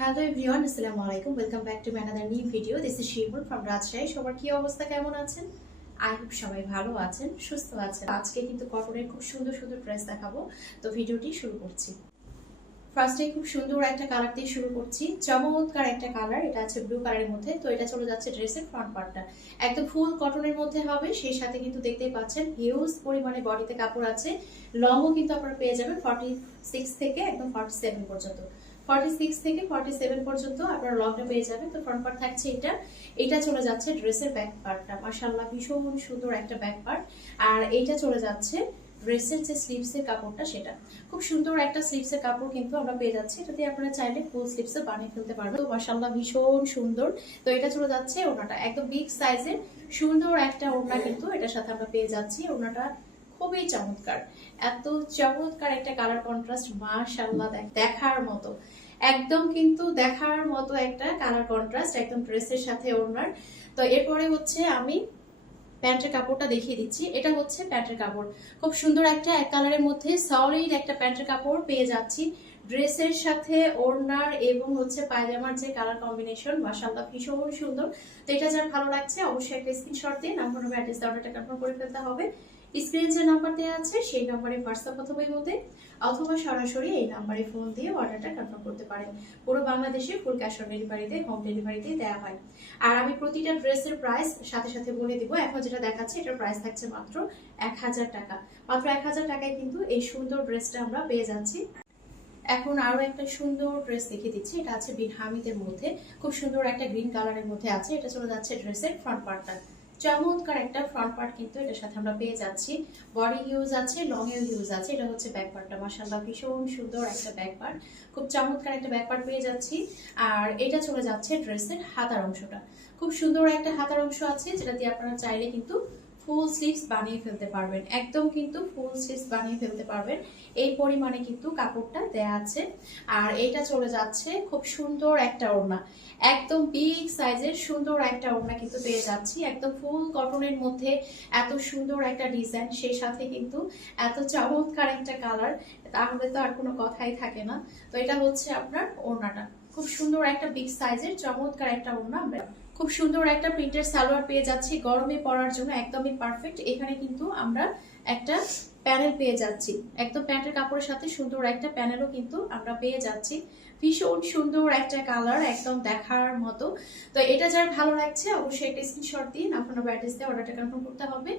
Hello everyone, Assalamu alaikum. Welcome back to another new video. This is Shimul from Rajshahi. সবার কি অবস্থা, কেমন আছেন? আই হোপ সবাই ভালো আছেন, সুস্থ আছেন। আজকে কিন্তু কটনের খুব সুন্দর সুন্দর ড্রেস দেখাবো, তো ভিডিওটি শুরু করছি। ফার্স্টে খুব সুন্দর একটা কালার দিয়ে শুরু করছি, চমৎকার একটা কালার। এটা আছে ব্লু কালারের মধ্যে। তো এটা চলে যাচ্ছে ড্রেসের ফ্রন্ট পার্টটা, একদম ফুল কটনের মধ্যে হবে। সেই সাথে কিন্তু দেখতেই পাচ্ছেন হিউজ পরিমাণে বডিতে কাপড় আছে। লংও কিন্তু আপনারা পেয়ে যাবেন 46 থেকে একদম 47 পর্যন্ত। 46 থেকে 47 পর্যন্ত আপনারা লংটা পেয়ে যাবেন। তো ফ্রন্ট পার্ট থাকছে এটা চলে যাচ্ছে ড্রেসের ব্যাক পার্টটা। মাশাআল্লাহ ভীষণ সুন্দর একটা ব্যাক পার্ট। আর এইটা চলে যাচ্ছে ড্রেসের যে স্লিভসের কাপড়টা, সেটা খুব সুন্দর একটা স্লিভসের কাপড় কিন্তু আমরা পেয়ে যাচ্ছি। যদি আপনারা চাইলে ফুল স্লিভসে বানিয়ে ফেলতে পারবেন। তো মাশাআল্লাহ ভীষণ সুন্দর। তো এটা চলে যাচ্ছে ওড়নাটা, একদম বিগ সাইজের সুন্দর একটা ওড়না কিন্তু এটার সাথে আমরা পেয়ে যাচ্ছি। ওড়নাটা খুবই চমৎকার, এত চমৎকার একটা কালার কন্ট্রাস্ট, মাশাআল্লাহ দেখার মতো, একদম কিন্তু দেখার মতো একটা কালার কন্ট্রাস্ট একদম ড্রেসের সাথে ওড়নার। তো এরপরে হচ্ছে আমি প্যান্টের কাপড়টা দেখিয়ে দিচ্ছি। এটা হচ্ছে প্যান্টের কাপড়, খুব সুন্দর একটা এক কালারের মধ্যে সলিড একটা প্যান্টের কাপড় পেয়ে যাচ্ছি ড্রেসের সাথে ওড়নার এবং হচ্ছে পায়জামার যে কালার কম্বিনেশন, মাশাআল্লাহ ভীষণ সুন্দর। তো এটা যার ভালো লাগছে অবশ্যই একটা স্ক্রিনশট দিয়ে নাম্বার হবে অ্যাড্রেস অর্ডারটা কনফার্ম করে ফেলতে হবে। স্ক্রিনে যে নাম্বার দেওয়া আছে সেই নাম্বারে হোয়াটসঅ্যাপ অথবা ইমোতে অথবা সরাসরি এই নাম্বারে ফোন দিয়ে অর্ডারটা কনফার্ম করতে পারেন। পুরো বাংলাদেশে ফুল ক্যাশ অন ডেলিভারিতে, হোম ডেলিভারিতে দেওয়া হয়। আর আমি প্রতিটা ড্রেসের প্রাইস সাথে সাথে বলে দিব। এখন যেটা দেখাচ্ছে এটার প্রাইস থাকছে মাত্র 1000 টাকা। মাত্র 1000 টাকায় কিন্তু এই সুন্দর ড্রেসটা আমরা পেয়ে যাচ্ছি। এখন আরো একটা সুন্দর ড্রেস দেখিয়ে দিচ্ছি। এটা আছে বিন হামিদের মধ্যে, খুব সুন্দর একটা গ্রিন কালারের মধ্যে আছে। এটা চলে যাচ্ছে ড্রেসের ফ্রন্ট পার্টটা, চমৎকার একটা ফ্রন্ট পার্ট কিন্তু এটার সাথে আমরা পেয়ে যাচ্ছি। বডি ইউজ আছে, লং এও ইউজ আছে। এটা হচ্ছে ব্যাক পার্টটা, মাশাআল্লাহ ভীষণ সুন্দর একটা ব্যাক পার্ট, খুব চমৎকার একটা ব্যাক পার্ট পেয়ে যাচ্ছি। আর এটা চলে যাচ্ছে ড্রেসের হাতার অংশটা, খুব সুন্দর একটা হাতার অংশ আছে, যেটা দিয়ে আপনারা চাইলে কিন্তু ফুল স্লিভস বানিয়ে ফেলতে পারবেন, একদম কিন্তু ফুল স্লিভস বানিয়ে ফেলতে পারবেন। এই পরিমাণে কিন্তু কাপড়টা দেয়া আছে। আর এটা চলে যাচ্ছে খুব সুন্দর একটা ওড়না, একদম বিগ সাইজের সুন্দর একটা ওড়না কিন্তু পেয়ে যাচ্ছি, একদম ফুল কটনের মধ্যে এত সুন্দর একটা ডিজাইন, সেই সাথে কিন্তু এত চমৎকার একটা কালার, তাহলে তো আর কোনো কথাই থাকে না। তো এটা হচ্ছে আপনার ওড়নাটা, খুব সুন্দর একটা বিগ সাইজের চমৎকার একটা ওড়না। আমরা খুব সুন্দর একটা প্রিন্টের সালোয়ার পেয়ে যাচ্ছি, গরমে পরার জন্য একদমই পারফেক্ট। এখানে কিন্তু আমরা একটা প্যানেল পেয়ে যাচ্ছি, একদম প্যান্টের কাপড়ের সাথে সুন্দর একটা প্যানেলও কিন্তু আমরা পেয়ে যাচ্ছি। ভীষণ সুন্দর একটা কালার, একদম দেখার মতো। তো এটা যার ভালো লাগছে অবশ্যই একটা স্ক্রিনশট দিয়ে নাম্বার অ্যাড্রেস দিয়ে অর্ডারটা কনফার্ম করতে হবে।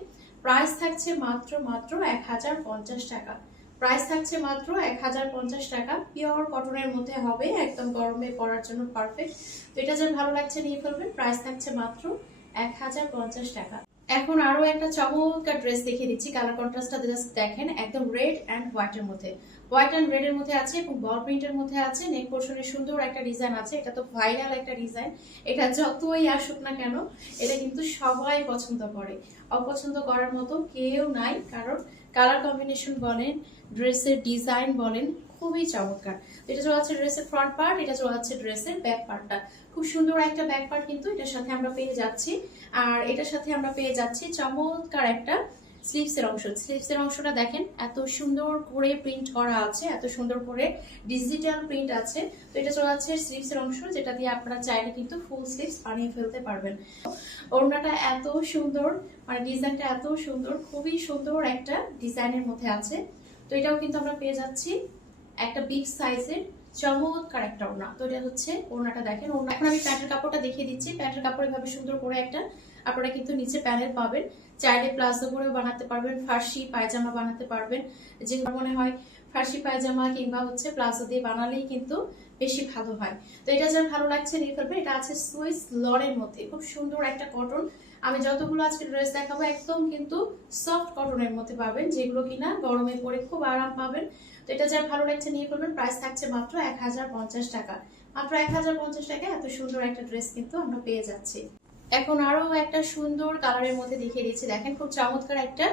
প্রাইস থাকছে মাত্র 1050 টাকা। প্রাইস থাকছে মাত্র 1050 টাকা। পিওর কটনের মধ্যে হবে, একদম গরমে পরার জন্য পারফেক্ট। তো এটা যার ভালো লাগছে নিয়ে ফেলবেন। প্রাইস থাকছে মাত্র 1050 টাকা। এখন আরো একটা চমৎকার ড্রেস দেখিয়ে দিচ্ছি। কালার কন্ট্রাস্টটা জাস্ট দেখেন, একদম রেড অ্যান্ড হোয়াইটের মধ্যে, হোয়াইট অ্যান্ড রেড এর মধ্যে আছে এবং বল প্রিন্টের মধ্যে আছে। নেক পোর্শনে সুন্দর একটা ডিজাইন আছে। এটা তো ভাইরাল একটা ডিজাইন, এটা যতই আসুক না কেন এটা কিন্তু সবাই পছন্দ করে, অপছন্দ করার মতো কেউ নাই। কারণ কালার কম্বিনেশন বলেন, ড্রেসের ডিজাইন বলেন, খুবই চমৎকার। এটা চলে যাচ্ছে ড্রেসের ফ্রন্ট পার্ট, এটা চলে যাচ্ছে ড্রেসের ব্যাক পার্টটা। খুব সুন্দর একটা ব্যাক পার্ট কিন্তু এটার সাথে আমরা পেয়ে যাচ্ছি। আর এটার সাথে আমরা পেয়ে যাচ্ছি চমৎকার একটা স্লিভসের অংশ। স্লিভসের অংশটা দেখেন, এত সুন্দর করে প্রিন্ট করা আছে, এত সুন্দর করে ডিজিটাল প্রিন্ট আছে। তো এটা চলে যাচ্ছে স্লিভসের অংশ, যেটা দিয়ে আপনারা চাইলে কিন্তু ফুল স্লিভস বানিয়ে ফেলতে পারবেন। ওড়নাটা এত সুন্দর, মানে ডিজাইনটা এত সুন্দর, খুবই সুন্দর একটা ডিজাইনের মধ্যে আছে। তো এটাও কিন্তু আমরা পেয়ে যাচ্ছি একটা বিগ সাইজের চমৎকার একটা ওড়না। তো এটা হচ্ছে ওড়নাটা দেখেন। ওড়না এখন আমি প্যান্টের কাপড়টা দেখিয়ে দিচ্ছি। প্যান্টের কাপড় এভাবে সুন্দর করে একটা আপনারা কিন্তু নিচে প্যানেল পাবেন। চাইলে প্লাজো করেও বানাতে পারবেন, ফার্সি পায়জামা বানাতে পারবেন। যে মনে হয় ফার্সি পায়জামা কিংবা হচ্ছে প্লাজো দিয়ে বানালেই কিন্তু বেশি ভালো হয়। তো এটা যার ভালো লাগছে নিয়ে ফেলবে। এটা আছে সুইস লনের মধ্যে, খুব সুন্দর একটা কটন। আমি যতগুলো আজকে ড্রেস দেখাবো একদম কিন্তু সফট কটনের মধ্যে পাবেন, যেগুলো কিনা গরমে পরে খুব আরাম পাবেন। তো এটা যার ভালো লাগছে নিয়ে ফেলবেন। প্রাইস থাকছে মাত্র 1050 টাকা। মাত্র 1050 টাকায় এত সুন্দর একটা ড্রেস কিন্তু আমরা পেয়ে যাচ্ছি। এখন আরো একটা সুন্দর কালারের মধ্যে দেখিয়ে দিচ্ছি। দেখেন খুব চমৎকার একটা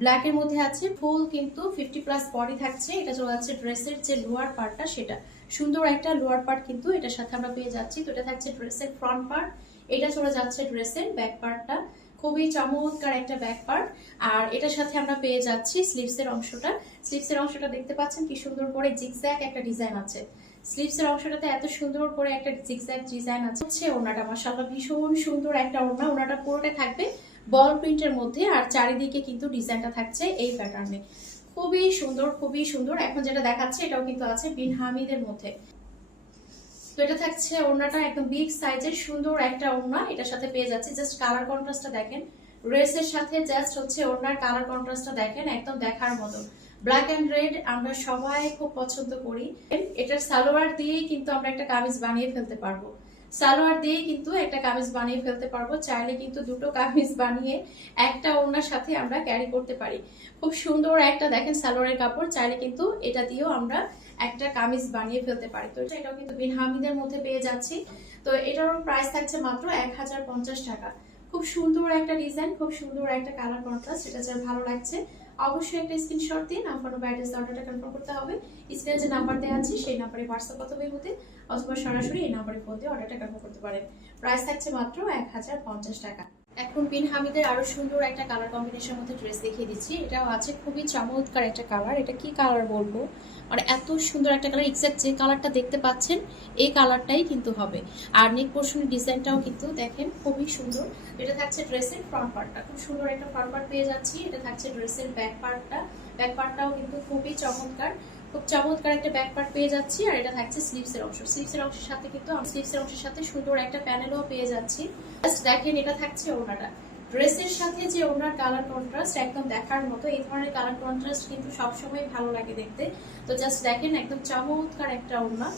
ব্ল্যাক এর মধ্যে আছে, ফুল কিন্তু 50+ বডি থাকছে। এটা চলে যাচ্ছে ড্রেসের যে লোয়ার পার্টটা, সেটা সুন্দর একটা লোয়ার পার্ট কিন্তু এটার সাথে আমরা পেয়ে যাচ্ছি। তো এটা থাকছে ড্রেসের ফ্রন্ট পার্ট, এটা চলে যাচ্ছে ড্রেসের ব্যাক পার্টটা, খুবই চমৎকার একটা ব্যাক পার্ট। আর এটার সাথে আমরা পেয়ে যাচ্ছি স্লিভসের অংশটা। স্লিভসের অংশটা দেখতে পাচ্ছেন কি সুন্দর করে জিগজ্যাগ একটা ডিজাইন আছে, স্লিভসের অংশটাতে এত সুন্দর করে একটা জিগজ্যাগ ডিজাইন আছে। হচ্ছে ওড়নাটা মাশাআল্লাহ ভীষণ সুন্দর একটা ওড়না। ওড়নাটা পুরোটা থাকবে বল প্রিন্টের মধ্যে, আর চারিদিকে কিন্তু ডিজাইনটা থাকছে এই প্যাটার্নে। খুবই সুন্দর, খুবই সুন্দর। এখন যেটা দেখাচ্ছে এটাও কিন্তু আছে বিন হামিদের মধ্যে। তো এটা থাকছে ওড়নাটা একদম বিগ সাইজের সুন্দর একটা ওড়না, এটার সাথে পেয়ে যাচ্ছে। জাস্ট কালার কন্ট্রাস্টটা দেখেন, ড্রেসের সাথে জাস্ট হচ্ছে ওড়নার কালার কন্ট্রাস্টটা দেখেন, একদম দেখার মতো। ব্ল্যাক এন্ড রেড আমরা সবাই খুব পছন্দ করি। এটার সালোয়ার দিয়েই কিন্তু আমরা একটা কামিজ বানিয়ে ফেলতে পারবো। সালোয়ার দিয়ে কিন্তু একটা কামিজ বানিয়ে ফেলতে পারবো। চাইলে কিন্তু দুটো কামিজ বানিয়ে একটা ওড়নার সাথে আমরা ক্যারি করতে পারি। খুব সুন্দর একটা দেখেন সালোয়ারের কাপড়, চাইলে কিন্তু এটা দিয়েও আমরা একটা কামিজ বানিয়ে ফেলতে পারি। তো এটাও কিন্তু বিন হামিদের মধ্যে পেয়ে যাচ্ছি। তো এটারও প্রাইস থাকছে মাত্র 1050 টাকা। খুব সুন্দর একটা ডিজাইন, খুব সুন্দর একটা কালার কন্ট্রাস্ট। এটা যার ভালো লাগছে অবশ্যই একটা স্ক্রিনশট দিয়ে নাম্বার বা অ্যাড্রেস অর্ডারটা কনফার্ম করতে হবে। স্ক্রিনে যে নাম্বার দেওয়া আছে সেই নাম্বারে হোয়াটসঅ্যাপ অথবা ইমোতে অথবা সরাসরি এই নাম্বারে ফোন দিয়ে অর্ডারটা কনফার্ম করতে পারেন। প্রাইস থাকছে মাত্র 1050 টাকা। এখন বিন হামিদের আরো সুন্দর একটা কালার কম্বিনেশনের মধ্যে ড্রেস দেখিয়ে দিচ্ছি। এটাও আছে খুবই চমৎকার একটা কালার। এটা কি কালার বলবো, মানে এত সুন্দর একটা কালার, এক্সাক্ট যে কালারটা দেখতে পাচ্ছেন এই কালারটাই কিন্তু হবে। আর নেক পোর্শনের ডিজাইনটাও কিন্তু দেখেন খুবই সুন্দর। এটা থাকছে ড্রেসের ফ্রন্ট পার্টটা, খুব সুন্দর একটা ফ্রন্ট পার্ট পেয়ে যাচ্ছি। এটা থাকছে ড্রেসের ব্যাক পার্টটা, ব্যাক পার্টটাও কিন্তু খুবই চমৎকার, খুব চমৎকার একটা ব্যাক পার্ট পেয়ে যাচ্ছি। আর এটা থাকছে স্লিভসের অংশ, স্লিভসের অংশের সাথে কিন্তু স্লিভসের অংশের সাথে সুন্দর একটা প্যানেলও পেয়ে যাচ্ছি। জাস্ট দেখেন এটা থাকছে ওড়নাটা, ড্রেসের সাথে যে ওড়নার কালার কন্ট্রাস্ট একদম দেখার মতো। এই ধরনের কালার কন্ট্রাস্ট কিন্তু সবসময় ভালো লাগে দেখতে। তো জাস্ট দেখেন একদম চমৎকার একটা ওড়না,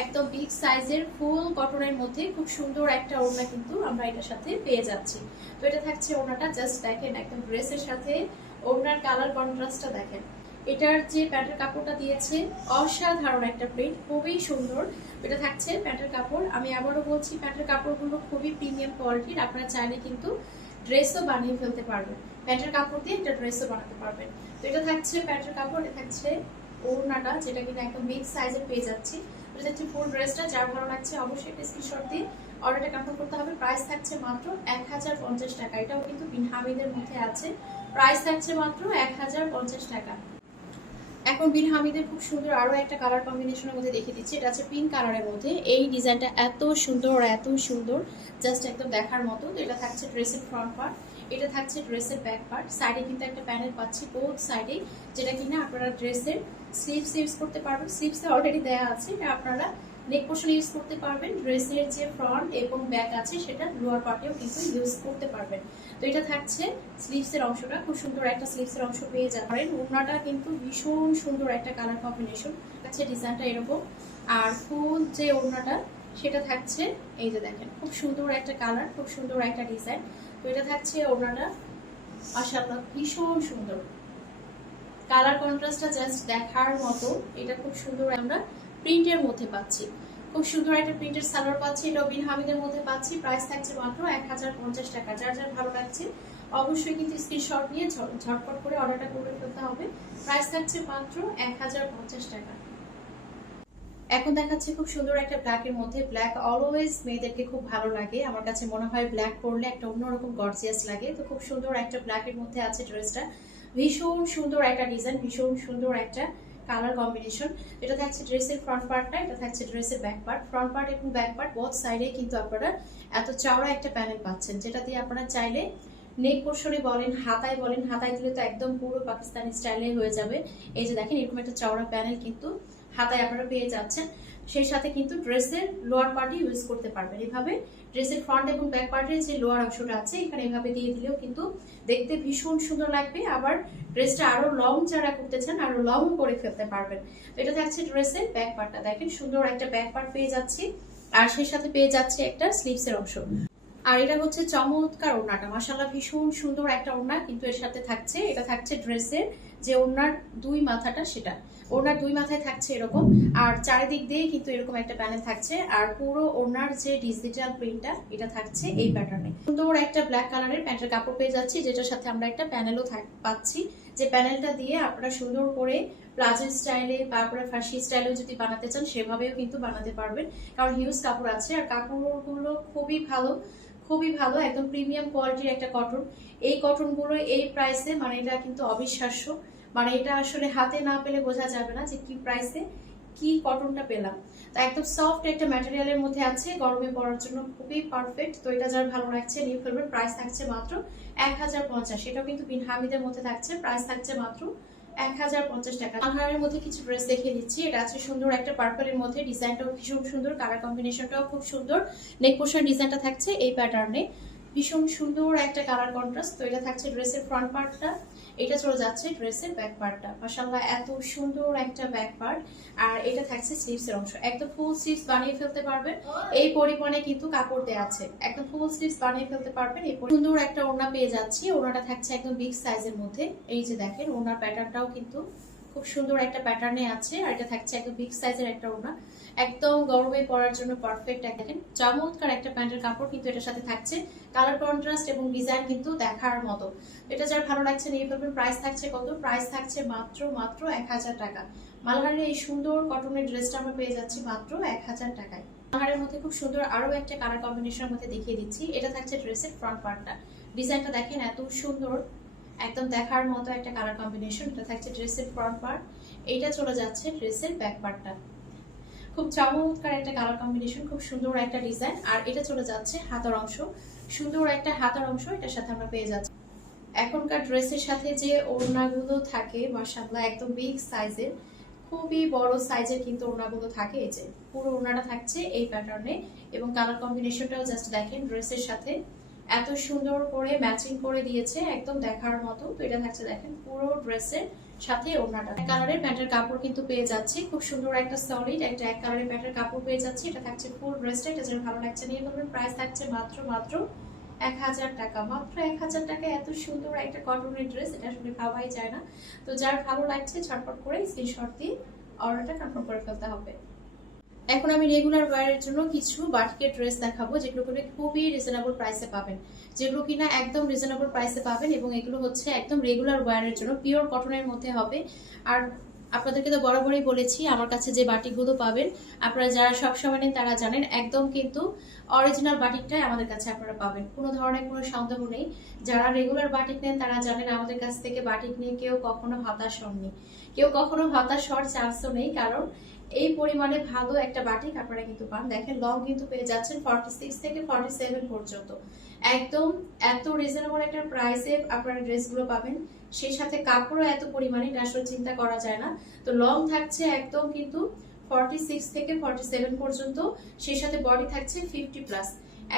একদম বিগ সাইজের ফুল কটনের মধ্যে খুব সুন্দর একটা ওড়না কিন্তু আমরা এটার সাথে পেয়ে যাচ্ছি। তো এটা থাকছে ওড়নাটা, জাস্ট দেখেন একদম ড্রেসের সাথে ওড়নার কালার কন্ট্রাস্টটা দেখেন। এটার যে প্যান্টের কাপড়টা দিয়েছে অসাধারণ একটা প্রিন্ট, খুবই সুন্দর। এটা থাকছে প্যান্টের কাপড়। আমি আবারও বলছি প্যান্টের কাপড়গুলো খুবই প্রিমিয়াম কোয়ালিটির। আপনারা চাইলে কিন্তু ড্রেসও বানিয়ে ফেলতে পারবেন, প্যান্টের কাপড় দিয়ে একটা ড্রেসও বানাতে পারবেন। তো এটা থাকছে প্যান্টের কাপড়, এটা থাকছে ওড়নাটা যেটা কিনা একদম বিগ সাইজের পেয়ে যাচ্ছি। এটা হচ্ছে ফুল ড্রেসটা, যার ভালো লাগছে অবশ্যই একটা স্ক্রিনশট দিয়ে অর্ডারটা কনফার্ম করতে হবে। প্রাইস থাকছে মাত্র 1050 টাকা। এটাও কিন্তু বিন হামিদের মধ্যে আছে। প্রাইস থাকছে মাত্র 1050 টাকা। এখন বিন হামিদের খুব সুন্দর আরো একটা কালার কম্বিনেশনের মধ্যে দেখিয়ে দিচ্ছি। এটা আছে পিঙ্ক কালারের মধ্যে। এই ডিজাইনটা এত সুন্দর, এত সুন্দর, জাস্ট একদম দেখার মতো। এটা থাকছে ড্রেসের ফ্রন্ট পার্ট, এটা থাকছে ড্রেসের ব্যাক পার্ট। সাইডে কিন্তু একটা প্যানেল পাচ্ছি বোথ সাইডে, যেটা কিনা আপনারা ড্রেসের স্লিভস ইউজ করতে পারবেন। স্লিভসে অলরেডি দেওয়া আছে, এটা আপনারা নেক পোর্শন ইউজ করতে পারবেন। ড্রেসের যে ফ্রন্ট এবং ব্যাক আছে সেটা লোয়ার পার্টেও কিন্তু ইউজ করতে পারবেন। তো এটা থাকছে স্লিভসের অংশটা, খুব সুন্দর একটা স্লিভসের অংশ পেয়ে যাবেন। ওড়নাটা কিন্তু ভীষণ সুন্দর একটা কালার কম্বিনেশন আছে, ডিজাইনটা এরকম। আর ফুল যে ওড়নাটা সেটা থাকছে এই যে দেখেন, খুব সুন্দর একটা কালার, খুব সুন্দর একটা ডিজাইন। তো এটা থাকছে ওড়নাটা, মাশাআল্লাহ ভীষণ সুন্দর কালার কন্ট্রাস্টটা, জাস্ট দেখার মতো। এটা খুব সুন্দর আমরা প্রিন্টের মধ্যে পাচ্ছি, খুব সুন্দর একটা প্রিন্টের সালোয়ার পাচ্ছি। এটা বিন হামিদের মধ্যে পাচ্ছি। প্রাইস থাকছে মাত্র 1050 টাকা। যার যার ভালো লাগছে অবশ্যই কিন্তু স্ক্রিনশট নিয়ে ঝটপট করে অর্ডারটা করে ফেলতে হবে। প্রাইস থাকছে মাত্র 1050 টাকা। এখন দেখাচ্ছে খুব সুন্দর একটা ব্ল্যাকের মধ্যে। ব্ল্যাক অলওয়েজ মেয়েদেরকে খুব ভালো লাগে, আমার কাছে মনে হয় ব্ল্যাক পরলে একটা অন্যরকম গর্জিয়াস লাগে। তো খুব সুন্দর একটা ব্ল্যাকের মধ্যে আছে ড্রেসটা, ভীষণ সুন্দর একটা ডিজাইন, ভীষণ সুন্দর একটা কালার কম্বিনেশন। এটা থাকছে ড্রেসের ফ্রন্ট পার্টটা, এটা থাকছে ড্রেসের ব্যাক পার্ট। ফ্রন্ট পার্ট এবং ব্যাক পার্ট বোথ সাইডে কিন্তু আপনারা এত চওড়া একটা প্যানেল পাচ্ছেন, যেটা দিয়ে আপনারা চাইলে নেক পোর্শনে বলেন, হাতায় বলেন, হাতায় দিলে তো একদম পুরো পাকিস্তানি স্টাইলে হয়ে যাবে। এই যে দেখেন এরকম একটা চওড়া প্যানেল কিন্তু হাতায় আপনারা পেয়ে যাচ্ছেন। সেই সাথে কিন্তু ড্রেসের লোয়ার পার্টই ইউজ করতে পারবেন। এভাবে ড্রেসের ফ্রন্ট এবং ব্যাক পার্টের যে লোয়ার অংশটা আছে এখানে এভাবে দিয়ে দিলেও কিন্তু দেখতে ভীষণ সুন্দর লাগবে। আবার ড্রেসটা আরো লং চারা করতে চান, আরো লং করে ফেলতে পারবেন। তো এটা থাকছে ড্রেসের ব্যাক পার্টটা, দেখেন সুন্দর একটা ব্যাক পার্ট পেয়ে যাচ্ছি। আর সেই সাথে পেয়ে যাচ্ছে একটা স্লিভসের অংশ। আর এটা হচ্ছে চমৎকার ওড়নাটা, মাশাআল্লাহ ভীষণ সুন্দর একটা ওড়না। কিন্তু এর সাথে থাকছে, এটা থাকছে ড্রেসের যে ওড়নার দুই মাথাটা, সেটা ওড়নার দুই মাথায় থাকছে এরকম। আর চারিদিক দিয়ে কিন্তু এরকম একটা প্যানেল থাকছে। আর পুরো ওড়নার যে ডিজিটাল প্রিন্টটা এটা থাকছে এই প্যাটার্নে। সুন্দর একটা ব্ল্যাক কালারের প্যান্টের কাপড় পেয়ে যাচ্ছি, যেটার সাথে আমরা একটা প্যানেলও পাচ্ছি। যে প্যানেলটা দিয়ে আপনারা সুন্দর করে প্লাজো স্টাইলে, তারপরে ফার্সি স্টাইলেও যদি বানাতে চান সেভাবেও কিন্তু বানাতে পারবেন, কারণ হিউজ কাপড় আছে। আর কাপড়গুলো খুবই ভালো, খুবই ভালো, একদম প্রিমিয়াম কোয়ালিটির একটা কটন। এই কটনগুলো এই প্রাইসে, মানে এটা কিন্তু অবিশ্বাস্য। মানে এটা আসলে হাতে না পেলে বোঝা যাবে না যে কি প্রাইসে কি কটনটা পেলাম। তো একদম সফট একটা ম্যাটেরিয়ালের মধ্যে আছে, গরমে পরার জন্য খুবই পারফেক্ট। তো এটা যার ভালো লাগছে নিয়ে ফেলবেন। প্রাইস থাকছে মাত্র 1050। এটাও কিন্তু বিন হামিদের মধ্যে থাকছে, প্রাইস থাকছে মাত্র 1050 টাকা। আনহারের মধ্যে কিছু ড্রেস দেখিয়ে দিচ্ছি। এটা আছে সুন্দর একটা পার্পলের মধ্যে, ডিজাইনটাও ভীষণ সুন্দর, কালার কম্বিনেশনটাও খুব সুন্দর। নেক পোর্শন ডিজাইনটা থাকছে এই প্যাটার্নে, ভীষণ সুন্দর একটা কালার কন্ট্রাস্ট। তো এটা থাকছে ড্রেসের ফ্রন্ট পার্টটা, এটা চলে যাচ্ছে ড্রেসের ব্যাক পার্টটা। মাশাআল্লাহ এত সুন্দর একটা ব্যাক পার্ট। আর এটা থাকছে স্লিভসের অংশ, একদম ফুল স্লিভস বানিয়ে ফেলতে পারবেন। এই পরিমাণে কিন্তু কাপড় দেয়া আছে, একদম ফুল স্লিভস বানিয়ে ফেলতে পারবেন। এই সুন্দর একটা ওড়না পেয়ে যাচ্ছি, ওড়নাটা থাকছে একদম বিগ সাইজের মধ্যে। এই যে দেখেন ওড়নার প্যাটার্নটাও কিন্তু খুব সুন্দর একটা প্যাটার্নে আছে, আর এটা থাকছে একদম বিগ সাইজের একটা ওড়না, একদম গরমে পরার জন্য পারফেক্ট। দেখেন চমৎকার একটা প্যান্টের কাপড় কিন্তু এটার সাথে থাকছে, কালার কন্ট্রাস্ট এবং ডিজাইন কিন্তু দেখার মতো। এটা যার ভালো লাগছে নিয়ে ফেলবেন। প্রাইস থাকছে কত? প্রাইস থাকছে মাত্র 1000 টাকা। মালহারের এই সুন্দর কটনের ড্রেসটা আমরা পেয়ে যাচ্ছি মাত্র 1000 টাকায়। মালহারের মধ্যে খুব সুন্দর আরো একটা কালার কম্বিনেশনের মধ্যে দেখিয়ে দিচ্ছি। এটা থাকছে ড্রেসের ফ্রন্ট পার্টটা, ডিজাইনটা দেখেন এত সুন্দর, একদম দেখার মতো একটা কালার কম্বিনেশন। এটা থাকছে ড্রেসের ফ্রন্ট পার্ট, এইটা চলে যাচ্ছে ড্রেসের ব্যাক পার্টটা। খুব চমৎকার একটা কালার কম্বিনেশন, খুব সুন্দর একটা ডিজাইন। আর এটা চলে যাচ্ছে হাতার অংশ, সুন্দর একটা হাতার অংশ এটার সাথে আমরা পেয়ে যাচ্ছি। এখনকার ড্রেসের সাথে যে ওড়নাগুলো থাকে মাশাআল্লাহ একদম বিগ সাইজের, খুবই বড় সাইজের কিন্তু ওড়নাগুলো থাকে। এই যে পুরো ওড়নাটা থাকছে এই প্যাটার্নে, এবং কালার কম্বিনেশনটাও জাস্ট দেখেন ড্রেসের সাথে এত সুন্দর করে ম্যাচিং করে দিয়েছে, একদম দেখার মতো। তো এটা থাকছে দেখেন পুরো ড্রেসের সাথে ওড়নাটা। কালারের প্যান্টের কাপড় কিন্তু পেয়ে যাচ্ছি, খুব সুন্দর একটা সলিড একটা এক কালারের প্যান্টের কাপড় পেয়ে যাচ্ছি। এটা থাকছে ফুল ড্রেসটা, এটা যেন ভালো লাগছে নিয়ে ফেলবেন। প্রাইস থাকছে মাত্র 1000 টাকা। মাত্র 1000 টাকায় এত সুন্দর একটা কটনের ড্রেস, এটা আসলে ভাবাই যায় না। তো যার ভালো লাগছে ঝটপট করে স্ক্রিনশট দিয়ে অর্ডারটা কনফার্ম করে ফেলতে হবে। এখন আমি রেগুলার ওয়্যারের জন্য কিছু বাটিকের ড্রেস দেখাবো, যেগুলো করে খুবই রিজনেবল প্রাইসে পাবেন, যেগুলো কিনা একদম রিজনেবল প্রাইসে পাবেন। এবং এগুলো হচ্ছে একদম রেগুলার ওয়্যারের জন্য, পিওর কটনের মধ্যে হবে। আর আপনাদেরকে তো বরাবরই বলেছি আমার কাছে যে বাটিকগুলো পাবেন আপনারা যারা সবসময় নেন তারা জানেন, একদম কিন্তু অরিজিনাল বাটিকটাই আমাদের কাছে আপনারা পাবেন, কোনো ধরনের কোনো সন্দেহ নেই। যারা রেগুলার বাটিক নেন তারা জানেন আমাদের কাছ থেকে বাটিক নিয়ে কেউ কখনো হতাশ হননি, কেউ কখনো হতাশ হওয়ার চান্সও নেই, কারণ এই পরিমাণে ভালো একটা বাটিক আপনারা কিন্তু পান। দেখেন লং কিন্তু পেয়ে যাচ্ছেন 46 থেকে 47 পর্যন্ত, একদম এত রিজনেবল একটা প্রাইসে আপনারা ড্রেসগুলো পাবেন। সেই সাথে কাপড়ও এত পরিমাণে, আসলে চিন্তা করা যায় না। তো লং থাকছে একদম কিন্তু 46 থেকে 47 পর্যন্ত, সেই সাথে বডি থাকছে 50 প্লাস,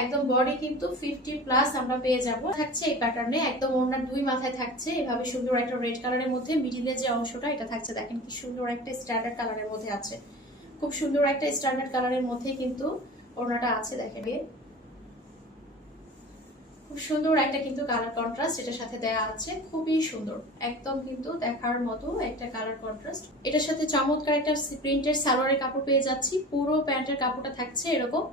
একদম বডি কিন্তু 50 প্লাস আমরা পেয়ে যাব। থাকছে এই প্যাটার্নে, একদম ওড়নার দুই মাথায় থাকছে এভাবে সুন্দর একটা রেড কালারের মধ্যে, মিডিলের যে অংশটা এটা থাকছে দেখেন কি সুন্দর একটা স্ট্যান্ডার্ড কালারের মধ্যে আছে, খুব সুন্দর একটা স্ট্যান্ডার্ড কালারের মধ্যে কিন্তু ওড়নাটা আছে। দেখেন খুব সুন্দর একটা কিন্তু কালার কন্ট্রাস্ট এটার সাথে দেয়া আছে, খুবই সুন্দর, একদম কিন্তু দেখার মতো একটা কালার কন্ট্রাস্ট। এটার সাথে চমৎকার একটা প্রিন্টের সালোয়ারের কাপড় পেয়ে যাচ্ছি, পুরো প্যান্টের কাপড়টা থাকছে এরকম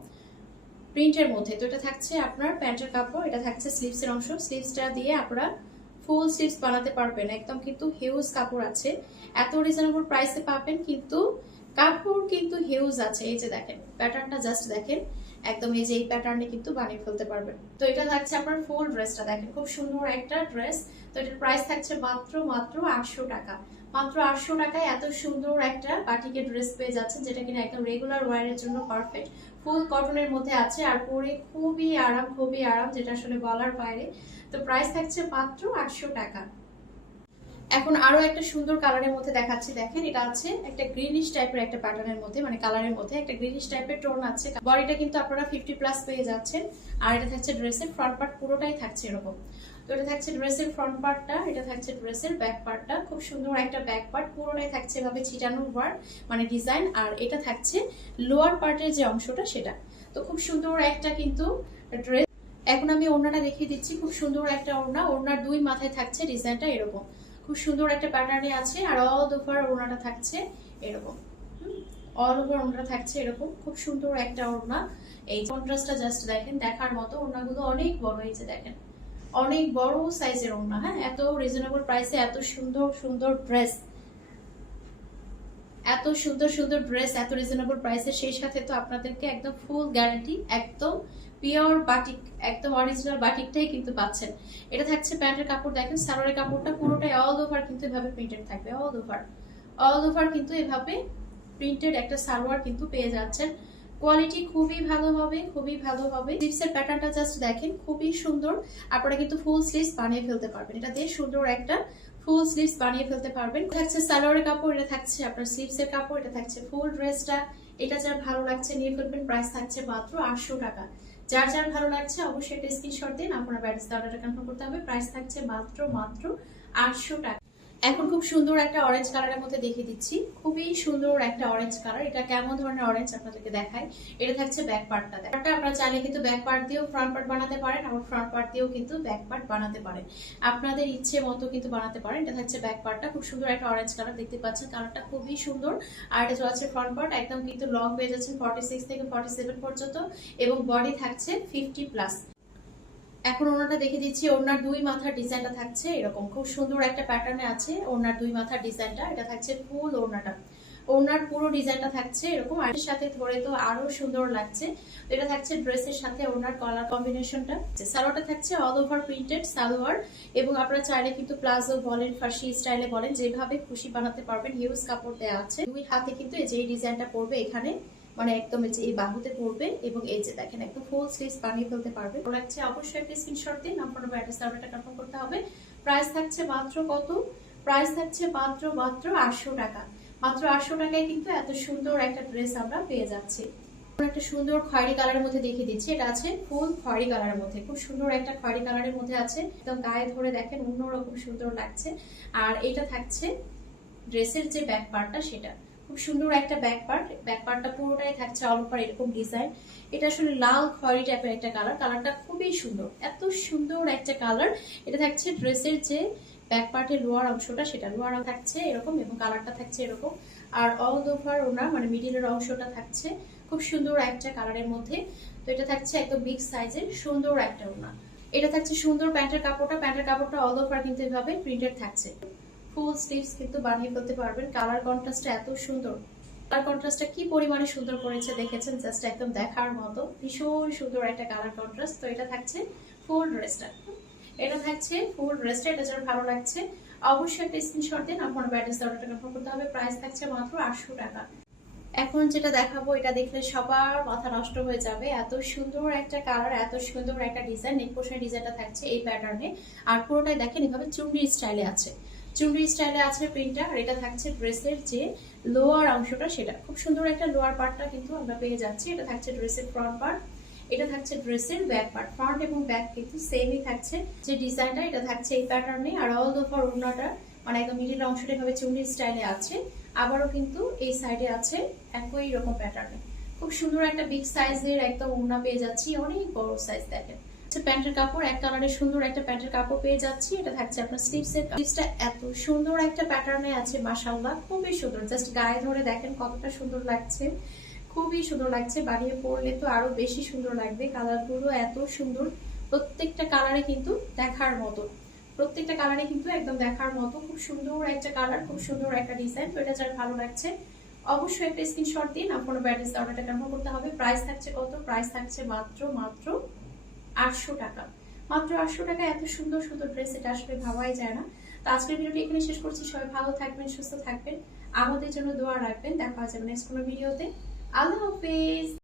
প্রিন্টের মধ্যে। তো এটা থাকছে আপনার প্যান্টের কাপড়, এটা থাকছে স্লিভসের অংশ, স্লিভসটা দিয়ে আপনারা ফুল স্লিভস বানাতে পারবেন, একদম কিন্তু হিউজ কাপড় আছে, এত রিজনেবল প্রাইসে পাবেন, কিন্তু কাপড় কিন্তু হিউজ আছে। এই যে দেখেন প্যাটার্নটা জাস্ট দেখেন, একদম এই যে এই প্যাটার্নে কিন্তু বানিয়ে ফেলতে পারবেন। তো এটা থাকছে আপনার ফুল ড্রেসটা, দেখেন খুব সুন্দর একটা ড্রেস। তো এটার প্রাইস থাকছে মাত্র 800 টাকা। মাত্র 800 টাকায় এত সুন্দর একটা বাটিকের ড্রেস পেয়ে যাচ্ছেন, যেটা কিনা একদম রেগুলার ওয়্যারের জন্য পারফেক্ট, ফুল কটনের মধ্যে আছে, আর পরে খুবই আরাম, খুবই আরাম, যেটা আসলে বলার বাইরে। তো প্রাইস থাকছে মাত্র 800 টাকা। এখন আরো একটা সুন্দর কালারের মধ্যে দেখাচ্ছি, দেখেন এটা আছে একটা গ্রিনিশ টাইপের একটা প্যাটার্নের মধ্যে, মানে কালারের মধ্যে একটা গ্রিনিশ টাইপের টোন আছে। বডিটা কিন্তু আপনারা 50 প্লাস পেয়ে যাচ্ছেন। আর এটা থাকছে ড্রেসের ফ্রন্ট পার্ট, পুরোটাই থাকছে এরকম। তো এটা থাকছে ড্রেসের ফ্রন্ট পার্টটা, এটা থাকছে ড্রেসের ব্যাক পার্টটা, খুব সুন্দর একটা ব্যাক পার্ট, পুরোটাই থাকছে এভাবে ছিটানো ওয়ার্ক মানে ডিজাইন। আর এটা থাকছে লোয়ার পার্টের যে অংশটা সেটা। তো খুব সুন্দর একটা কিন্তু ড্রেস। এখন আমি ওড়নাটা দেখিয়ে দিচ্ছি, খুব সুন্দর একটা ওড়না, ওড়নার দুই মাথায় থাকছে ডিজাইনটা এরকম, খুব সুন্দর একটা প্যাটার্নে আছে। আর অল ওভার ওড়নাটা থাকছে এরকম, অল ওভার ওড়নাটা থাকছে এরকম, খুব সুন্দর একটা ওড়না। এই কন্ট্রাস্টটা জাস্ট দেখেন দেখার মতো, ওড়নাগুলো অনেক বড়, এই যে দেখেন অনেক বড় সাইজের ওড়না। হ্যাঁ, এত রিজনেবল প্রাইসে এত সুন্দর সুন্দর ড্রেস, এত সুন্দর সুন্দর ড্রেস এত রিজনেবল প্রাইসে, সেই সাথে তো আপনাদেরকে একদম ফুল গ্যারান্টি, একদম পিওর বাটিক, একদম অরিজিনাল বাটিকটাই কিন্তু পাচ্ছেন। এটা থাকছে প্যান্টের কাপড়, দেখেন সালোয়ারের কাপড়টা পুরোটাই অল ওভার কিন্তু এভাবে প্রিন্টেড থাকবে, অল ওভার কিন্তু এভাবে প্রিন্টেড একটা সালোয়ার কিন্তু পেয়ে যাচ্ছেন। কোয়ালিটি খুবই ভালো হবে, খুবই ভালো হবে। স্লিভসের প্যাটার্নটা জাস্ট দেখেন, খুবই সুন্দর। আপনারা কিন্তু ফুল স্লিভস বানিয়ে ফেলতে পারবেন, এটা দিয়ে সুন্দর একটা ফুল স্লিভস বানিয়ে ফেলতে পারবেন। থাকছে সালোয়ারের কাপড়, এটা থাকছে আপনার স্লিভসের কাপড়, এটা থাকছে ফুল ড্রেসটা। এটা যার ভালো লাগছে নিয়ে ফেলবেন। প্রাইস থাকছে মাত্র 800 টাকা। যার যার ভালো লাগছে অবশ্যই একটা স্ক্রিনশট দিন, আপনার ব্যাটাস অর্ডারটা কনফার্ম করতে হবে। প্রাইস থাকছে মাত্র 800 টাকা। এখন খুব সুন্দর একটা অরেঞ্জ কালারের মধ্যে দেখিয়ে দিচ্ছি, খুবই সুন্দর একটা অরেঞ্জ কালার। এটা কেমন ধরনের অরেঞ্জ আপনাদেরকে দেখাই। এটা থাকছে ব্যাক পার্টটা, আপনারা চাইলে কিন্তু ব্যাক পার্ট দিয়েও ফ্রন্ট পার্ট বানাতে পারেন, আবার ফ্রন্ট পার্ট দিয়েও কিন্তু ব্যাক পার্ট বানাতে পারেন, আপনাদের ইচ্ছে মতো কিন্তু বানাতে পারেন। এটা থাকছে ব্যাক পার্টটা, খুব সুন্দর একটা অরেঞ্জ কালার দেখতে পাচ্ছেন, কালারটা খুবই সুন্দর। আর এটা চলছে ফ্রন্ট পার্ট, একদম কিন্তু লং পেয়ে যাচ্ছেন 46 থেকে 47 পর্যন্ত, এবং বডি থাকছে 50+। এখন ওনাটা দেখে দিচ্ছি। ওনার দুই মাথার ডিজাইনটা থাকছে এরকম, খুব সুন্দর একটা প্যাটার্নে আছে ওনার দুই মাথার ডিজাইনটা। এটা থাকছে ফুল ওনাটা, ওনার পুরো ডিজাইনটা থাকছে এরকম। আর এর সাথে ধরে তো আরো সুন্দর লাগছে। এটা থাকছে ড্রেসের সাথে ওনার কালার কম্বিনেশনটা। সালোয়ারটা থাকছে অল ওভার প্রিন্টেড সালোয়ার, এবং আপনারা চাইলে কিন্তু প্লাজো বলেন, ফার্সি স্টাইলে বলেন, যেভাবে খুশি বানাতে পারবেন। হিউজ কাপড় দেওয়া আছে। দুই হাতে কিন্তু এই যে ডিজাইনটা পড়বে এখানে, মানে একদম এই বাহুতে পড়বে, এবং এই যে দেখেন একদম ফুল স্লিভস বানিয়ে ফেলতে পারবে। লাগছে অবশ্যই একটা স্ক্রিনশট দিন, আপনার অ্যাড্রেস নাম্বারটা কনফার্ম করতে হবে। প্রাইস থাকছে মাত্র কত? প্রাইস থাকছে মাত্র 800 টাকা। মাত্র 800 টাকায় কিন্তু এত সুন্দর একটা ড্রেস আমরা পেয়ে যাচ্ছি। একটা সুন্দর খয়েরি কালারের মধ্যে দেখিয়ে দিচ্ছি। এটা আছে ফুল খয়েরি কালারের মধ্যে, খুব সুন্দর একটা খয়েরি কালারের মধ্যে আছে। একদম গায়ে ধরে দেখেন অন্যরকম সুন্দর লাগছে। আর এটা থাকছে ড্রেসের যে ব্যাক পার্টটা, সেটা খুব সুন্দর একটা ব্যাক পার্ট। ব্যাক পার্টটা পুরোটাই থাকছে অল ওভার এরকম ডিজাইন। এটা আসলে লাল খয়েরি টাইপের একটা কালার, কালারটা খুবই সুন্দর, এত সুন্দর একটা কালার। এটা থাকছে ড্রেসের যে ব্যাক পার্টের লোয়ার অংশটা, সেটা লোয়ার থাকছে এরকম, এবং কালারটা থাকছে এরকম। আর অল ওভার ওনা মানে মিডিলের অংশটা থাকছে খুব সুন্দর একটা কালারের মধ্যে। তো এটা থাকছে একদম বিগ সাইজের সুন্দর একটা ওনা। এটা থাকছে সুন্দর প্যান্টের কাপড়টা, প্যান্টের কাপড়টা অল ওভার কিন্তু এভাবে প্রিন্টেড থাকছে। ফুল স্লিভস কিন্তু বানিয়ে ফেলতে পারবেন। কালার কন্ট্রাস্টটা এত সুন্দর, কালার কন্ট্রাস্টটা কি পরিমাণে সুন্দর করেছে দেখেছেন, জাস্ট একদম দেখার মতো, ভীষণ সুন্দর একটা কালার কন্ট্রাস্ট। তো এটা থাকছে ফুল ড্রেসটা, এটা থাকছে ফুল ড্রেসটা। এটা যার ভালো লাগছে অবশ্যই একটা স্ক্রিনশট দিন, আপনার অ্যাড্রেস অর্ডারটা কনফার্ম করতে হবে। প্রাইস থাকছে মাত্র 800 টাকা। এখন যেটা দেখাবো এটা দেখলে সবার মাথা নষ্ট হয়ে যাবে, এত সুন্দর একটা কালার, এত সুন্দর একটা ডিজাইন। নেক পোর্শনের ডিজাইনটা থাকছে এই প্যাটার্নে, আর পুরোটাই দেখেন এভাবে চুনরি স্টাইলে আছে, চুনরি স্টাইলে আছে প্রিন্টটা। আর এটা থাকছে ড্রেসের যে লোয়ার অংশটা, সেটা খুব সুন্দর একটা লোয়ার পার্টটা কিন্তু আমরা পেয়ে যাচ্ছি। এটা থাকছে ড্রেসের ফ্রন্ট পার্ট, এটা থাকছে ড্রেসের ব্যাক পার্ট। ফ্রন্ট এবং ব্যাক কিন্তু সেমই থাকছে, যে ডিজাইনটা এটা থাকছে এই প্যাটার্নে। আর অল ওভার ওড়নাটা মানে একদম মিডিল অংশটা এভাবে চুনরি স্টাইলে আছে, আবারও কিন্তু এই সাইডে আছে একই রকম প্যাটার্নে। খুব সুন্দর একটা বিগ সাইজের একদম ওড়না পেয়ে যাচ্ছি, অনেক বড় সাইজ। দেখেন প্যান্টের কাপড়, এক কালারের সুন্দর একটা প্যান্টের কাপড় পেয়ে যাচ্ছি। এটা থাকছে আপনার স্লিভসের, স্লিভসটা এত সুন্দর একটা প্যাটার্নে আছে, মাশাআল্লাহ খুবই সুন্দর। জাস্ট গায়ে ধরে দেখেন কতটা সুন্দর লাগছে, খুবই সুন্দর লাগছে। বানিয়ে পরলে তো আরো বেশি সুন্দর লাগবে। কালারগুলো এত সুন্দর, প্রত্যেকটা কালারে কিন্তু দেখার মতো, প্রত্যেকটা কালারে কিন্তু একদম দেখার মতো। খুব সুন্দর একটা কালার, খুব সুন্দর একটা ডিজাইন। তো এটা যার ভালো লাগছে অবশ্যই একটা স্ক্রিনশট দিন, আপনার অ্যাড্রেস অর্ডারটা কনফার্ম করতে হবে। প্রাইস থাকছে কত? প্রাইস থাকছে মাত্র 800 টাকা। মাত্র 800 টাকা এত সুন্দর সুন্দর ড্রেস, এটা আসলে ভাবাই যায় না। তো আজকের ভিডিওটি এখানে শেষ করছি। সবাই ভালো থাকবেন, সুস্থ থাকবেন, আমাদের জন্য দোয়া রাখবেন। দেখা যাবে নেক্সট কোনো ভিডিওতে। আল্লাহ হাফেজ।